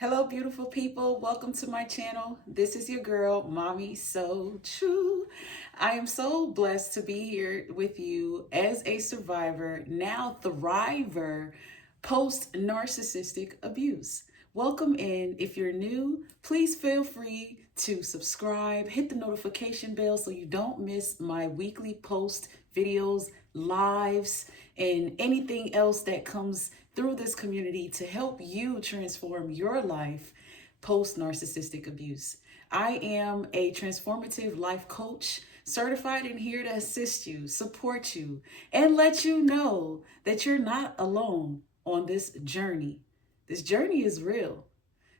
Hello, beautiful people. Welcome to my channel. This is your girl, MamiSoTrue. I am so blessed to be here with you as a survivor, now thriver, post narcissistic abuse. Welcome in. If you're new, please feel free to subscribe, hit the notification bell so you don't miss my weekly post videos, lives, and anything else that comes through this community to help you transform your life post narcissistic abuse. I am a transformative life coach, certified and here to assist you, support you, and let you know that you're not alone on this journey. This journey is real.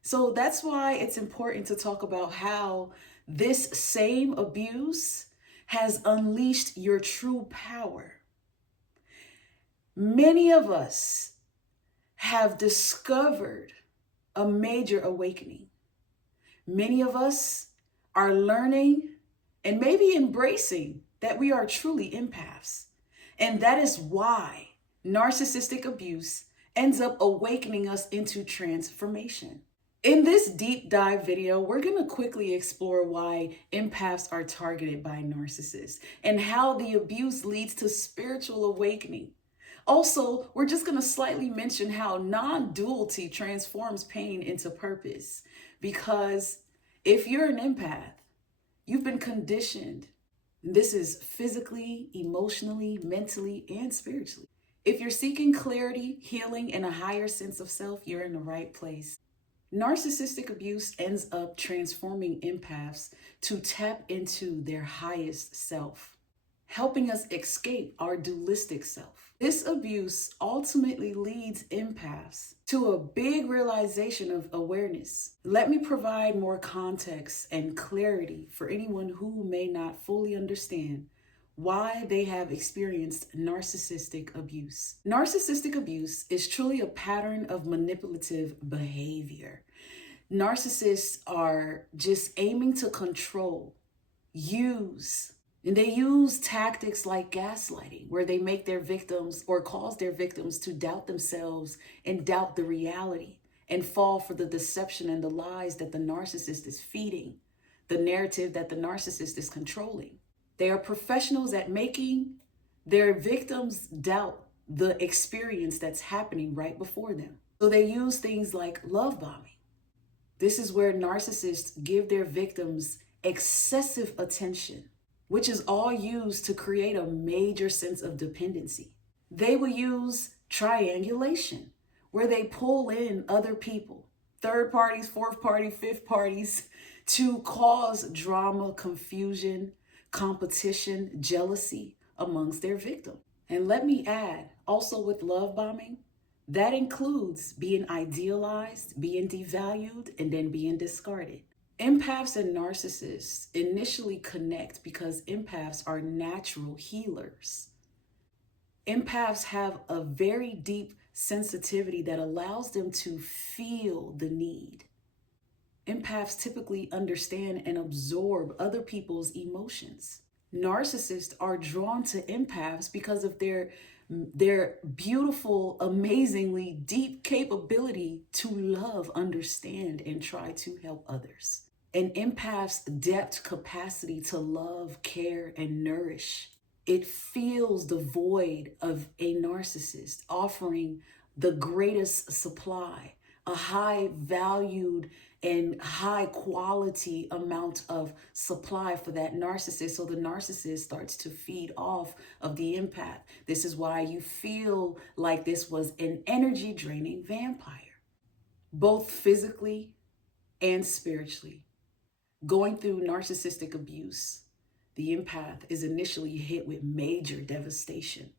So that's why it's important to talk about how this same abuse has unleashed your true power. Many of us have discovered a major awakening. Many of us are learning and maybe embracing that we are truly empaths. And that is why narcissistic abuse ends up awakening us into transformation. In this deep dive video, we're going to quickly explore why empaths are targeted by narcissists and how the abuse leads to spiritual awakening. Also, we're just going to slightly mention how non-duality transforms pain into purpose. Because if you're an empath, you've been conditioned. This is physically, emotionally, mentally, and spiritually. If you're seeking clarity, healing, and a higher sense of self, you're in the right place. Narcissistic abuse ends up transforming empaths to tap into their highest self, helping us escape our dualistic self. This abuse ultimately leads empaths to a big realization of awareness. Let me provide more context and clarity for anyone who may not fully understand why they have experienced narcissistic abuse. Narcissistic abuse is truly a pattern of manipulative behavior. Narcissists are just aiming to control, use, and they use tactics like gaslighting, where they make their victims or cause their victims to doubt themselves and doubt the reality and fall for the deception and the lies that the narcissist is feeding, the narrative that the narcissist is controlling. They are professionals at making their victims doubt the experience that's happening right before them. So they use things like love bombing. This is where narcissists give their victims excessive attention, which is all used to create a major sense of dependency. They will use triangulation, where they pull in other people, third parties, fourth party, fifth parties, to cause drama, confusion, competition, jealousy amongst their victim. And let me add, also with love bombing, that includes being idealized, being devalued, and then being discarded. Empaths and narcissists initially connect because empaths are natural healers. Empaths have a very deep sensitivity that allows them to feel the need. Empaths typically understand and absorb other people's emotions. Narcissists are drawn to empaths because of their beautiful, amazingly deep capability to love, understand, and try to help others. An empath's depth capacity to love, care, and nourish. It fills the void of a narcissist, offering the greatest supply, a high valued and high quality amount of supply for that narcissist. So the narcissist starts to feed off of the empath. This is why you feel like this was an energy draining vampire, both physically and spiritually. Going through narcissistic abuse, the empath is initially hit with major devastation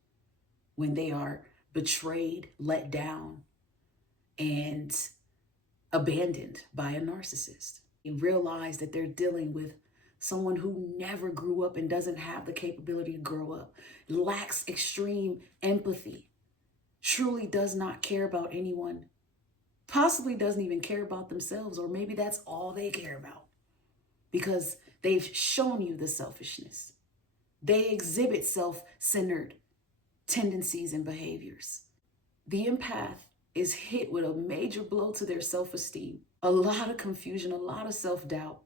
when they are betrayed, let down, and abandoned by a narcissist. They realize that they're dealing with someone who never grew up and doesn't have the capability to grow up, lacks extreme empathy, truly does not care about anyone, possibly doesn't even care about themselves, or maybe that's all they care about because they've shown you the selfishness. They exhibit self-centered tendencies and behaviors. The empath is hit with a major blow to their self-esteem. A lot of confusion, a lot of self-doubt.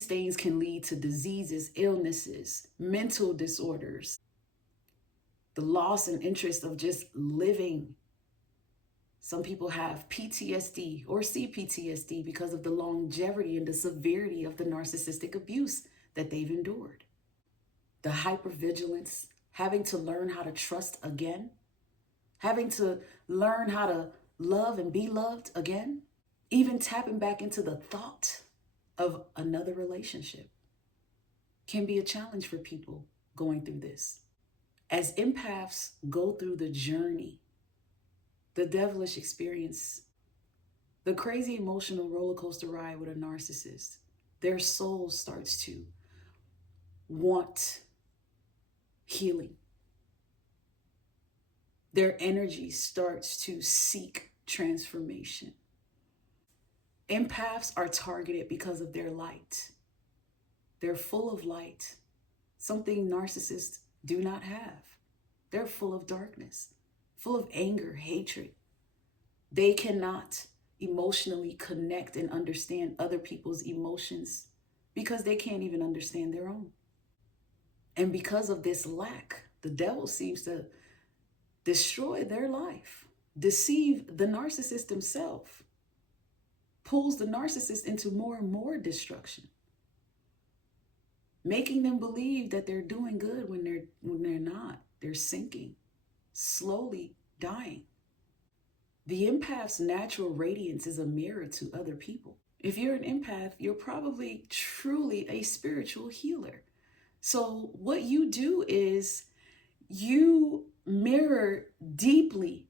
Stains can lead to diseases, illnesses, mental disorders, the loss and interest of just living. Some people have PTSD or CPTSD because of the longevity and the severity of the narcissistic abuse that they've endured. The hypervigilance, having to learn how to trust again, having to learn how to love and be loved again, even tapping back into the thought of another relationship can be a challenge for people going through this. As empaths go through the journey, the devilish experience, the crazy emotional roller coaster ride with a narcissist, their soul starts to want healing. Their energy starts to seek transformation. Empaths are targeted because of their light. They're full of light, something narcissists do not have. They're full of darkness, full of anger, hatred. They cannot emotionally connect and understand other people's emotions because they can't even understand their own. And because of this lack, the devil seems to destroy their life, deceive the narcissist himself, pulls the narcissist into more and more destruction, making them believe that they're doing good when they're not. They're sinking, slowly dying. The empath's natural radiance is a mirror to other people. If you're an empath, you're probably truly a spiritual healer. So what you do is you mirror deeply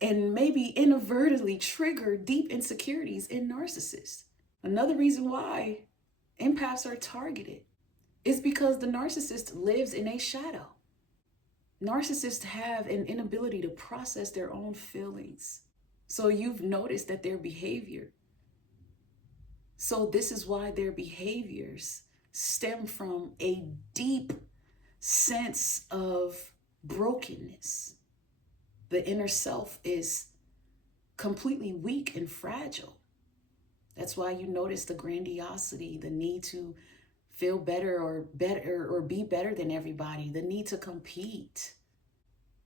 and maybe inadvertently trigger deep insecurities in narcissists. Another reason why empaths are targeted is because the narcissist lives in a shadow. Narcissists have an inability to process their own feelings. So you've noticed that their behavior. So this is why their behaviors stem from a deep sense of brokenness. The inner self is completely weak and fragile. That's why you notice the grandiosity, the need to feel better or be better than everybody, the need to compete.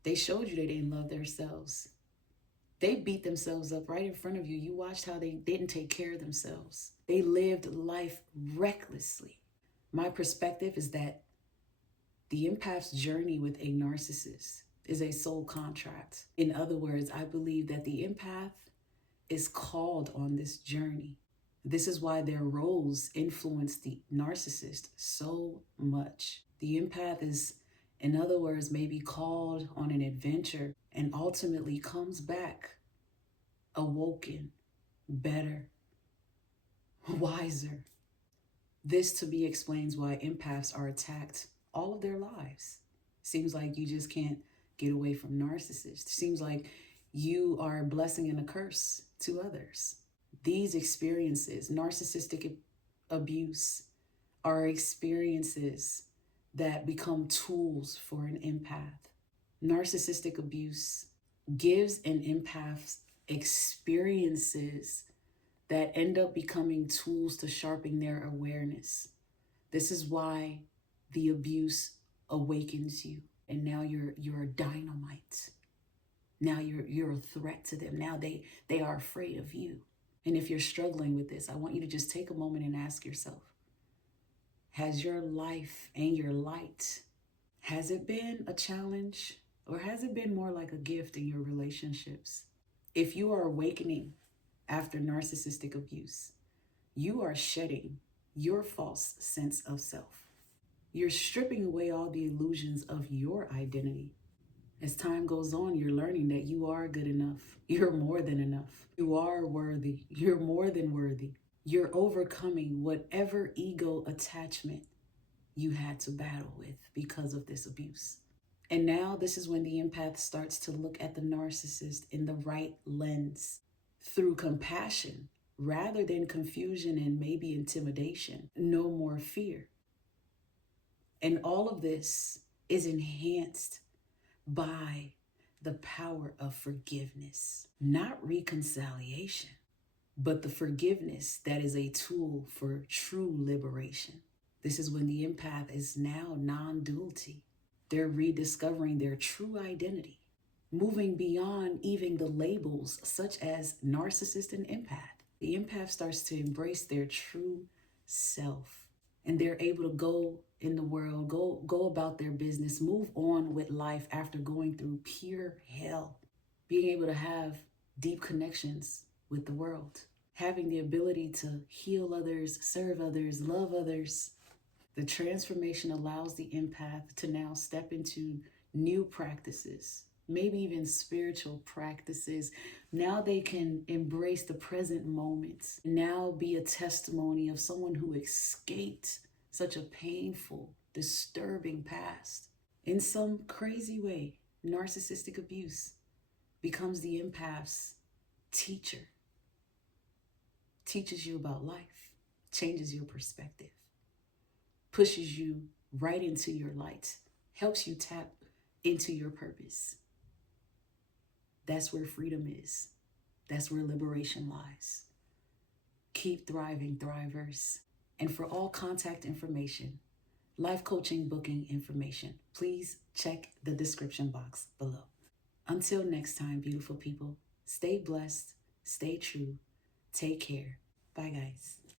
They showed you they didn't love themselves. They beat themselves up right in front of you. You watched how they didn't take care of themselves. They lived life recklessly. My perspective is that the empath's journey with a narcissist is a soul contract. In other words, I believe that the empath is called on this journey. This is why their roles influence the narcissist so much. The empath is, in other words, maybe called on an adventure and ultimately comes back awoken, better, wiser. This to me explains why empaths are attacked all of their lives. Seems like you just can't get away from narcissists. Seems like you are a blessing and a curse to others. These experiences, narcissistic abuse, are experiences that become tools for an empath. Narcissistic abuse gives an empath experiences that end up becoming tools to sharpen their awareness. This is why the abuse awakens you, and now you're a dynamite. Now you're a threat to them. Now they are afraid of you. And if you're struggling with this, I want you to just take a moment and ask yourself, has your life and your light, has it been a challenge or has it been more like a gift in your relationships? If you are awakening after narcissistic abuse, you are shedding your false sense of self. You're stripping away all the illusions of your identity. As time goes on, you're learning that you are good enough. You're more than enough. You are worthy. You're more than worthy. You're overcoming whatever ego attachment you had to battle with because of this abuse. And now this is when the empath starts to look at the narcissist in the right lens, through compassion rather than confusion and maybe intimidation. No more fear. And all of this is enhanced by the power of forgiveness, not reconciliation, but the forgiveness that is a tool for true liberation. This is when the empath is now non-duality. They're rediscovering their true identity, moving beyond even the labels such as narcissist and empath. The empath starts to embrace their true self, and they're able to go in the world, go about their business, move on with life after going through pure hell, being able to have deep connections with the world, having the ability to heal others, serve others, love others. The transformation allows the empath to now step into new practices, maybe even spiritual practices. Now they can embrace the present moment, now be a testimony of someone who escaped such a painful, disturbing past. In some crazy way, narcissistic abuse becomes the empath's teacher, teaches you about life, changes your perspective, pushes you right into your light, helps you tap into your purpose. That's where freedom is. That's where liberation lies. Keep thriving, thrivers. And for all contact information, life coaching booking information, please check the description box below. Until next time, beautiful people, stay blessed, stay true, take care. Bye, guys.